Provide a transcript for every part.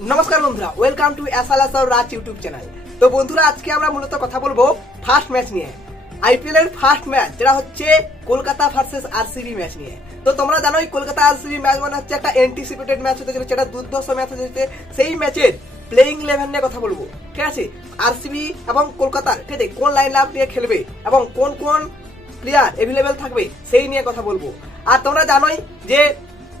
नमस्कार बंधुरा welcome to SLS और राज यूट्यूब चैनल। तो बंधुरा आज के আমরা মূলত কথা বলবো ফার্স্ট ম্যাচ নিয়ে, আইপিএল এর ফার্স্ট ম্যাচ যেটা হচ্ছে কলকাতা ভার্সেস আরসিবি ম্যাচ নিয়ে। তো তোমরা জানোই কলকাতা আরসিবি ম্যাচ মানে হচ্ছে একটা অ্যান্টিসিপেটেড ম্যাচ হতে চলেছে, যেটা দুর্ধর্ষ ম্যাচ হতে চলেছে। সেই ম্যাচের প্লেইং 11 নিয়ে কথা বলবো, ঠিক আছে। আরসিবি এবং কলকাতার ঠিক আছে কোন লাইন আপ নিয়ে খেলবে এবং কোন কোন প্লেয়ার अवेलेबल থাকবে সেই নিয়ে কথা বলবো। আর তোমরা জানোই যে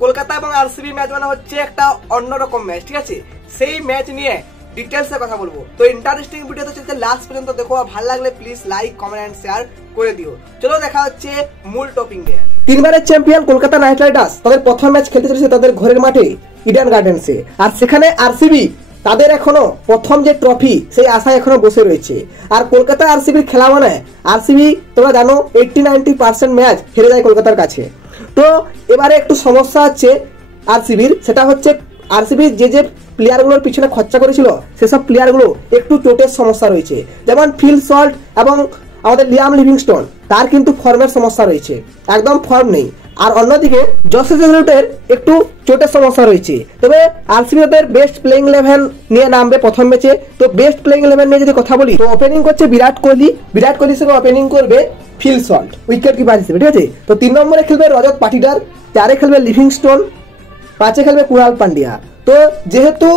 কলকাতা এবং আরসিবি ম্যাচ মানে হচ্ছে একটা অন্যরকম ম্যাচ, ঠিক আছে। সেই ম্যাচ নিয়ে ডিটেলসে কথা বলবো। তো ইন্টারেস্টিং ভিডিওতে চলছে, লাস্ট পর্যন্ত দেখো। ভালো লাগলে please like comment and share করে দিও। চলো দেখা হচ্ছে মূল টপিক নিয়ে। তিনবারের চ্যাম্পিয়ন কলকাতা নাইট রাইডার্স তাদের প্রথম ম্যাচ খেলতে চলেছে তাদের ঘরের মাঠে ইডেন গার্ডেন্সে। আর সেখানে আরসিবি তাদের এখনো প্রথম যে ট্রফি সেই আশায় এখনো বসে রয়েছে। আর কলকাতা আরসিবির খেলা মানে আরসিবি তোমরা জানো 80-90% ম্যাচ হেরে যায় কলকাতার কাছে। তো এবারে একটু সমস্যা হচ্ছে আরসিবির, সেটা হচ্ছে আরসিবির যে প্লেয়ারগুলোর পিছনে খরচা করেছিল সেসব প্লেয়ারগুলো একটু চোটের সমস্যা রয়েছে, যেমন ফিল সল্ট এবং আমাদের লিয়াম লিভিংস্টোন, তার কিন্তু ফর্মের সমস্যা রয়েছে, একদম ফর্ম নেই। আর অন্যদিকে জস হেজলউডের একটু চোটের সমস্যা রয়েছে। তবে আরসিবি ওদের বেস্ট প্লেইং 11 নিয়ে নামবে প্রথম ম্যাচে। তো বেস্ট প্লেইং 11 নিয়ে যদি কথা বলি, তো ওপেনিং করছে বিরাট কোহলির সঙ্গে ওপেনিং করবে ফিল সল্ট উইকেট কিপার হিসেবে, ঠিক আছে। তো 3 নম্বরে খেলবে রজত পাটিদার, 4-এ খেলবে লিভিংস্টোন, 5-এ খেলবে কুণাল পান্ডিয়া। তো যেহেতু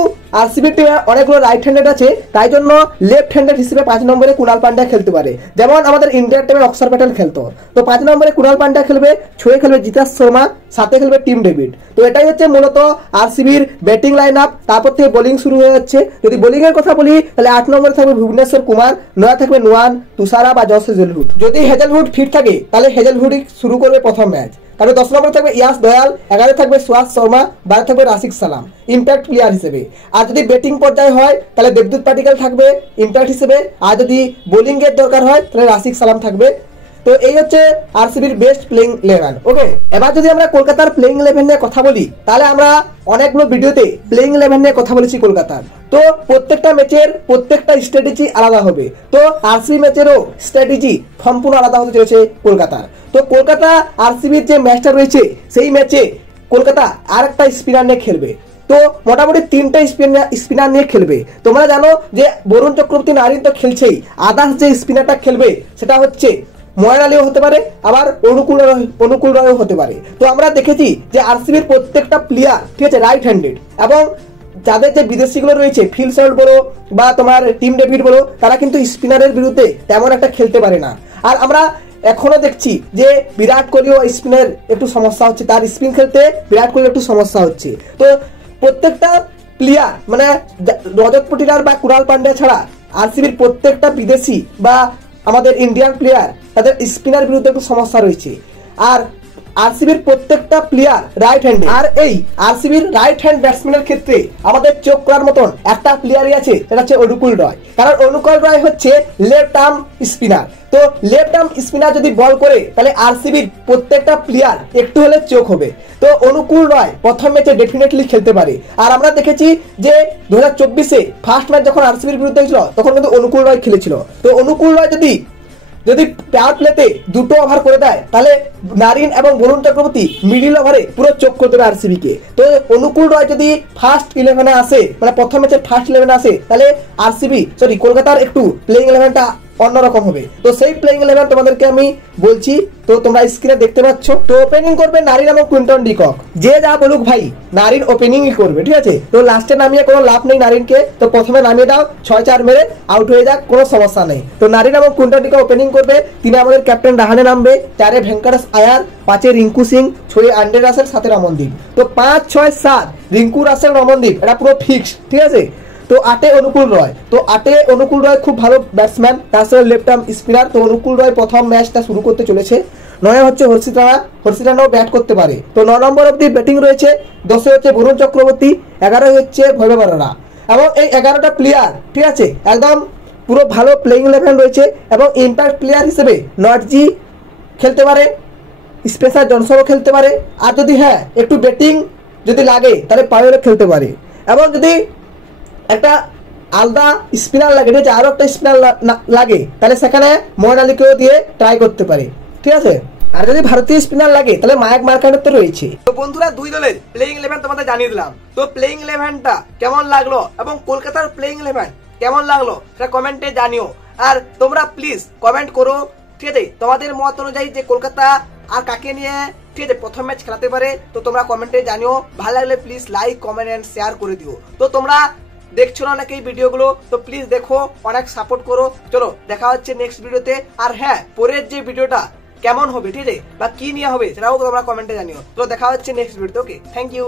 আরসিবি টিমে অনেকগুলো রাইট হ্যান্ডেড আছে, তাই জন্য লেফট হ্যান্ডেড হিসেবে 5 নম্বরে কুণাল পান্ডিয়া খেলতে পারে, যেমন আমাদের ইন্ডিয়ার টিমে অক্ষর প্যাটেল খেলতো। তো 5 নম্বরে কুণাল পান্ডিয়া খেলবে, 6-এ খেলবে জিতেশ শর্মা, 7-এ খেলবে টিম ডেভিড। তো এটাই হচ্ছে মূলত আরসিবির ব্যাটিং লাইন আপ। তারপর থেকে বোলিং শুরু হয়ে যাচ্ছে। যদি বোলিং এর কথা বলি তাহলে 8 নম্বরে থাকবে ভুবনেশ্বর কুমার, 9-এ থাকবে নোয়ান, তুষারা বা জস হেজলউড। যদি হেজলউড ফিট থাকে তাহলে হেজলউডই শুরু করবে প্রথম ম্যাচ। তারপরে 10 নম্বরে থাকবে ইয়াস দয়াল, 11-এ থাকবে সুয়াস শর্মা, 12-এ থাকবে রাশিক সালাম ইম্প্যাক্ট প্লেয়ার হিসেবে। আর যদি ব্যাটিং পর্যায়ে হয় তাহলে দেবদূত পাটিকাল থাকবে ইম্প্যাক্ট হিসেবে। আর যদি বোলিং এর দরকার হয় তাহলে রাশিক সালাম থাকবে। তো এই হচ্ছে আরসিবির বেস্ট প্লেইং 11। ওকে, এবার যদি আমরা কলকাতার প্লেইং 11 নিয়ে কথা বলি, তাহলে আমরা অনেকগুলো ভিডিওতে প্লেইং 11 নিয়ে কথা বলেছি কলকাতার। তো প্রত্যেকটা ম্যাচের প্রত্যেকটা স্ট্র্যাটেজি আলাদা হবে। তো আরসিবি ম্যাচেরও স্ট্র্যাটেজি সম্পূর্ণ আলাদা হতে চলেছে কলকাতার। তো কলকাতা আরসিবির যে ম্যাচটা রয়েছে সেই ম্যাচে কলকাতা আর একটা স্পিনার নিয়ে খেলবে। তো মোটামুটি 3টে স্পিনার নিয়ে খেলবে। তোমরা জানো যে বরুণ চক্রবর্তী, নারিন তো খেলছেই, আদার্স যে স্পিনারটা খেলবে সেটা হচ্ছে ময়ন আলীও হতে পারে, আবার অনুকূল রয়ও হতে পারে। তো আমরা দেখেছি যে আরসিবির প্রত্যেকটা প্লেয়ার ঠিক আছে রাইট হ্যান্ডেড, এবং যাদের যে বিদেশিগুলো রয়েছে ফিল সল্ট বলো বা তোমার টিম ডেভিড বলো, তারা কিন্তু স্পিনারের বিরুদ্ধে তেমন একটা খেলতে পারে না। আর আমরা এখনো দেখছি যে বিরাট কোহলিও স্পিনের একটু সমস্যা হচ্ছে, তার স্পিন খেলতে বিরাট কোহলির একটু সমস্যা হচ্ছে। তো প্রত্যেকটা প্লেয়ার মানে রজত পাটিদার বা কুণাল পান্ডিয়া ছাড়া আরসিবির প্রত্যেকটা বিদেশি বা আমাদের ইন্ডিয়ান প্লেয়ার তাদের স্পিনার বিরুদ্ধে একটু সমস্যা রয়েছে। আর আরসিবির প্রত্যেকটা প্লেয়ার রাইট হ্যান্ড। আর এই আরসিবির রাইট হ্যান্ড ব্যাটসম্যানের ক্ষেত্রে আমাদের চোখ করার মতন একটা প্লেয়ারই আছে, সেটা হচ্ছে অনুকূল রয়। কারণ অনুকূল রয় হচ্ছে লেফট আর্ম স্পিনার। তো লেফট আর্ম স্পিনার যদি বল করে তাহলে আরসিবির প্রত্যেকটা প্লেয়ার একটু হলে চোখ হবে। তো অনুকূল রয় প্রথম ম্যাচে ডেফিনেটলি খেলতে পারে। আর আমরা দেখেছি যে 2024-এ ফার্স্ট ম্যাচ যখন আরসিবির বিরুদ্ধে হয়েছিল তখন কিন্তু অনুকূল রয় খেলেছিল। তো অনুকূল রয় যদি পাওয়ার প্লেতে 2টো ওভার করে দেয় তাহলে নারিন এবং বরুণ চক্রবর্তী মিডিল ওভারে পুরো চোখ করতে হবে আরসিবি কে। তো অনুকূল রয় যদি ফার্স্ট 11-এ আসে, মানে প্রথম ম্যাচের ফার্স্ট 11-এ আসে, তাহলে কলকাতার একটু প্লেইং 11টা অন্যরকম হবে। তো সেই প্লেইং 11 তোমাদেরকে আমি বলছি, তো তোমরা স্ক্রিনে দেখতে পাচ্ছ। তো ওপেনিং করবে নারিন এবং কুইন্টন ডিকক। যে যা বলুক ভাই, নারিন ওপেনিংই করবে, ঠিক আছে। তো লাস্টে নামিয়ে কোনো লাভ নেই নারিনকে, তো প্রথমে নামিয়ে দাও, 6-4 মেরে আউট হয়ে যাক, কোনো সমস্যা নেই। তো নারিন এবং কুইন্টন ডিকক ওপেনিং করবে। 3-এ আমাদের ক্যাপ্টেন রাহানে নামবে, 4-এ ভেঙ্কটেশ আয়ার, 5-এ রিঙ্কু সিং, 6-এ আন্ড্রে রাসেল, 7-এ রমনদীপ। তো 5-6-7 রিঙ্কু রাসেল রমনদীপ, এটা পুরো ফিক্স, ঠিক আছে। তো 8-এ অনুকূল রয়। তো 8-এ অনুকূল রয় খুব ভালো ব্যাটসম্যান, তার সাথে লেফট আর্ম স্পিনার। তো অনুকূল রয় প্রথম ম্যাচটা শুরু করতে চলেছে। 9-এ হচ্ছে হর্ষিত রানাও ব্যাট করতে পারে। তো 9 নম্বর অব্দি ব্যাটিং রয়েছে। 10-এ হচ্ছে বরুণ চক্রবর্তী, 11-এ হচ্ছে ভৈরব আরোরা। এবং এই 11টা প্লেয়ার ঠিক আছে একদম পুরো ভালো প্লেইং 11 রয়েছে। এবং ইম্প্যাক্ট প্লেয়ার হিসেবে নটজি খেলতে পারে, স্পেশাল জনসনও খেলতে পারে। আর যদি একটু ব্যাটিং যদি লাগে তাহলে পাওয়েলও খেলতে পারে। এবং যদি একটা আলাদা স্পিনার লাগে, ঠিক আছে, আরো একটা স্পিনার লাগে, তাহলে সেখানে ময়ন আলীকেও দিয়ে ট্রাই করতে পারে, ঠিক আছে। আর যদি ভারতীয় স্পিনার লাগে তাহলে মায়াক মার্কান্ডের তো রয়েছে। তো বন্ধুরা দুই দলের প্লেইং 11 তোমাদের জানিয়ে দিলাম। তো প্লেইং 11টা কেমন লাগলো এবং কলকাতার প্লেইং 11 কেমন লাগলো সেটা কমেন্টে জানিও। আর তোমরা প্লিজ কমেন্ট করো, ঠিক আছে, তোমাদের মত অনুযায়ী যে কলকাতা আর কাকে নিয়ে ঠিক আছে প্রথম ম্যাচ খেলাতে পারে। তো তোমরা কমেন্টে জানিও। ভালো লাগলে please like comment and share করে দিও। তো তোমরা দেখছো না অনেকেই ভিডিওগুলো, তো প্লিজ দেখো, অনেক সাপোর্ট করো। চলো দেখা হচ্ছে নেক্সট ভিডিওতে। আর হ্যাঁ, পরের যে ভিডিওটা কেমন হবে, ঠিক আছে, বা কি নিয়ে হবে সেটাও তোমরা কমেন্টে জানিও। তো দেখা হচ্ছে নেক্সট ভিডিওতে। ওকে, থ্যাংক ইউ।